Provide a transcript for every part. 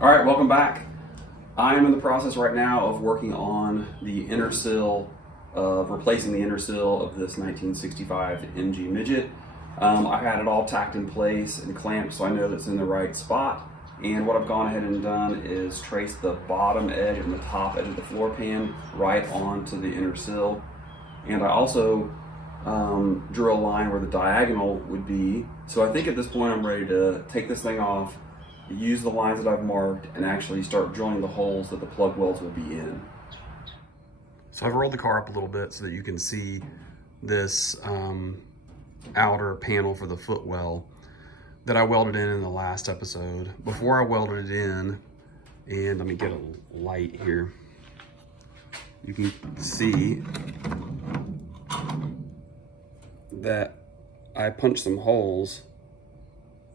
All right, welcome back. I'm in the process right now of working on the inner sill, replacing the inner sill of this 1965 MG Midget. I had it all tacked in place and clamped so I know that's in the right spot. And what I've gone ahead and done is trace the bottom edge and the top edge of the floor pan right onto the inner sill. And I also drew a line where the diagonal would be. So I think at this point I'm ready to take this thing off, use the lines that I've marked, and actually start drilling the holes that the plug welds will be in. So I've rolled the car up a little bit so that you can see this outer panel for the footwell that I welded in the last episode. Before I welded it in, and let me get a light here, you can see that I punched some holes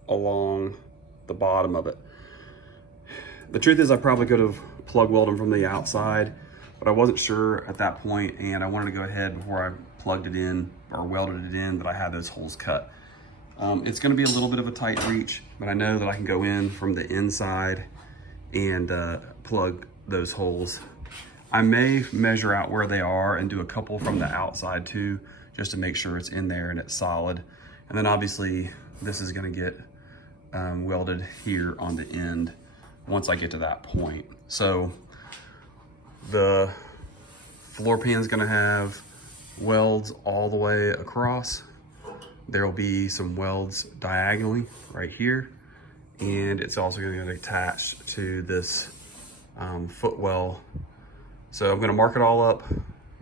along the bottom of it. The truth is I probably could have plug welded them from the outside, but I wasn't sure at that point, and I wanted to go ahead before I plugged it in or welded it in that I had those holes cut. It's going to be a little bit of a tight reach, but I know that I can go in from the inside and plug those holes. I may measure out where they are and do a couple from the outside too, just to make sure it's in there and it's solid. And then obviously this is going to get welded here on the end once I get to that point. So the floor pan is going to have welds all the way across. There will be some welds diagonally right here, and it's also going to attach to this footwell. So I'm going to mark it all up,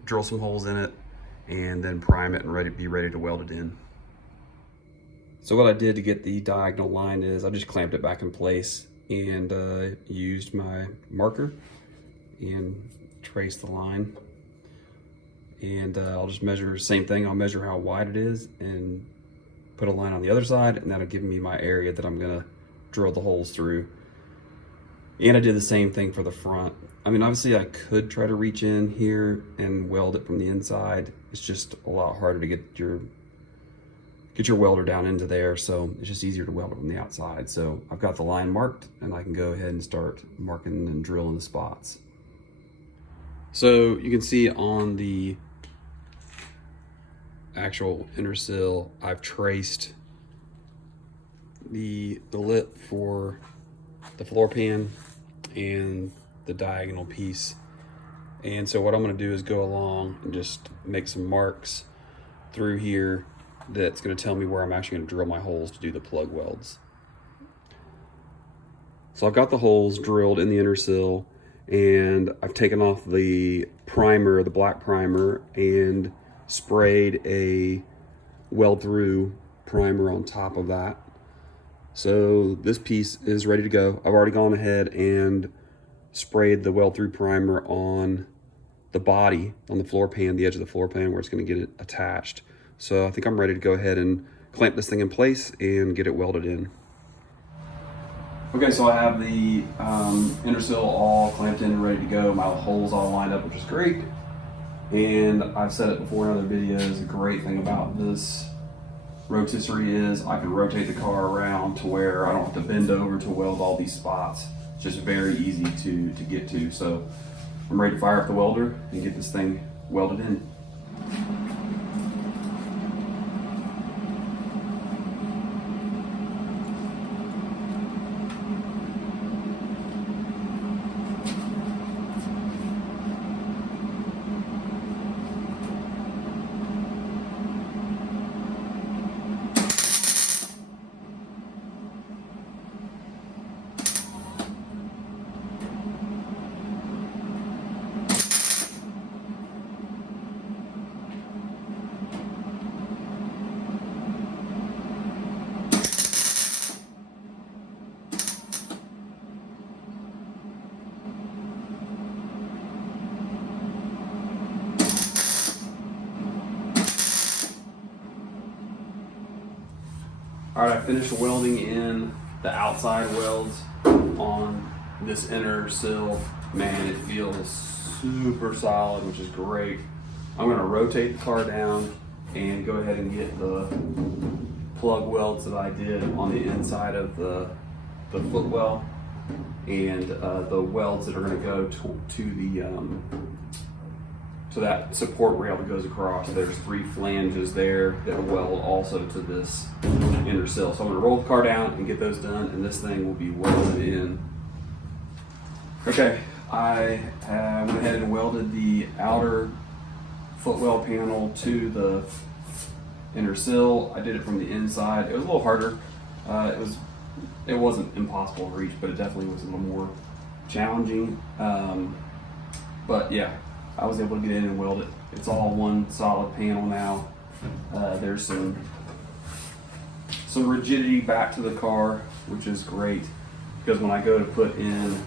drill some holes in it, and then prime it and be ready to weld it in. So what I did to get the diagonal line is I just clamped it back in place and used my marker and traced the line. And I'll just measure, same thing, I'll measure how wide it is and put a line on the other side, and that'll give me my area that I'm gonna drill the holes through. And I did the same thing for the front. I mean, obviously I could try to reach in here and weld it from the inside. It's just a lot harder to get your welder down into there, so it's just easier to weld it from the outside. So I've got the line marked, and I can go ahead and start marking and drilling the spots. So you can see on the actual inner sill, I've traced the lip for the floor pan and the diagonal piece. And so what I'm going to do is go along and just make some marks through here that's going to tell me where I'm actually going to drill my holes to do the plug welds. So I've got the holes drilled in the inner sill, and I've taken off the primer, the black primer, and sprayed a weld through primer on top of that. So this piece is ready to go. I've already gone ahead and sprayed the weld through primer on the body, on the floor pan, the edge of the floor pan where it's going to get it attached. So I think I'm ready to go ahead and clamp this thing in place and get it welded in. Okay, so I have the inner sill all clamped in, ready to go. My holes all lined up, which is great. And I've said it before in other videos, the great thing about this rotisserie is I can rotate the car around to where I don't have to bend over to weld all these spots. It's just very easy to get to. So I'm ready to fire up the welder and get this thing welded in. All right, I finished welding in the outside welds on this inner sill. Man, it feels super solid, which is great. I'm gonna rotate the car down and go ahead and get the plug welds that I did on the inside of the footwell. and the welds that are going to go to the to that support rail that goes across. There's 3 flanges there that weld also to this inner sill. So I'm going to roll the car down and get those done, and this thing will be welded in. Okay, I went ahead and welded the outer footwell panel to the inner sill. I did it from the inside. It was a little harder. It wasn't impossible to reach, but it definitely was a little more challenging. But yeah, I was able to get in and weld it. It's all one solid panel now. There's some rigidity back to the car, which is great, because when I go to put in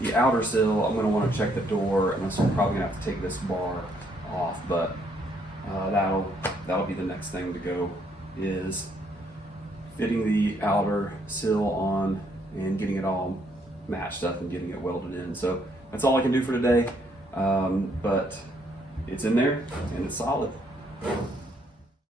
the outer sill, I'm going to want to check the door, and so I'm probably going to have to take this bar off, but that'll be the next thing to go, is fitting the outer sill on and getting it all matched up and getting it welded in. So that's all I can do for today, but it's in there and it's solid.